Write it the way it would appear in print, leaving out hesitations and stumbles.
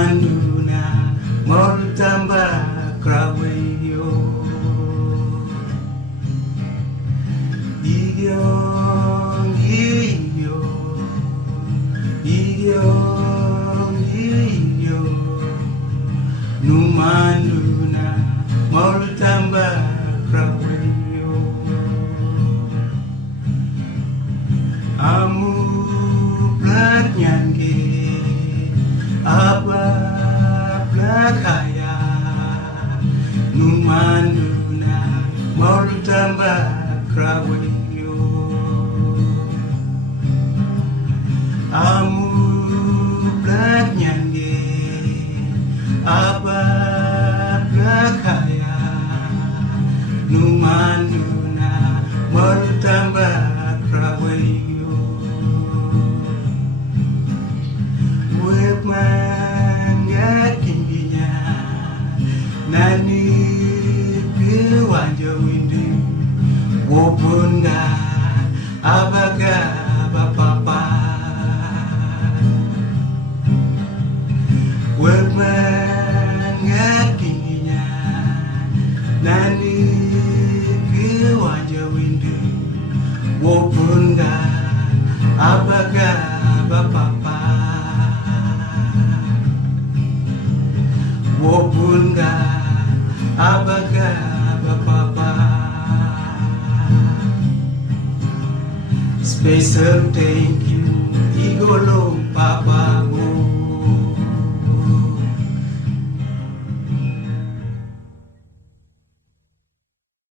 Numanduna moltamba kraweyo Igyong iyo Numanduna moltamba kraweyo Amu blak nyange Aba blak haya Numanduna moltamba kraweyo Amu blak nyange Aba blak haya Numanduna moltamba kraweyo Wek mangat kimbinya Nani piwanja windi Wopun ga abaga bapapa Wek mangat kimbinya Nani piwanja windi Wopun ga abaga bapapa Wopun ga abaga bapapa Special thank you Igolo Papa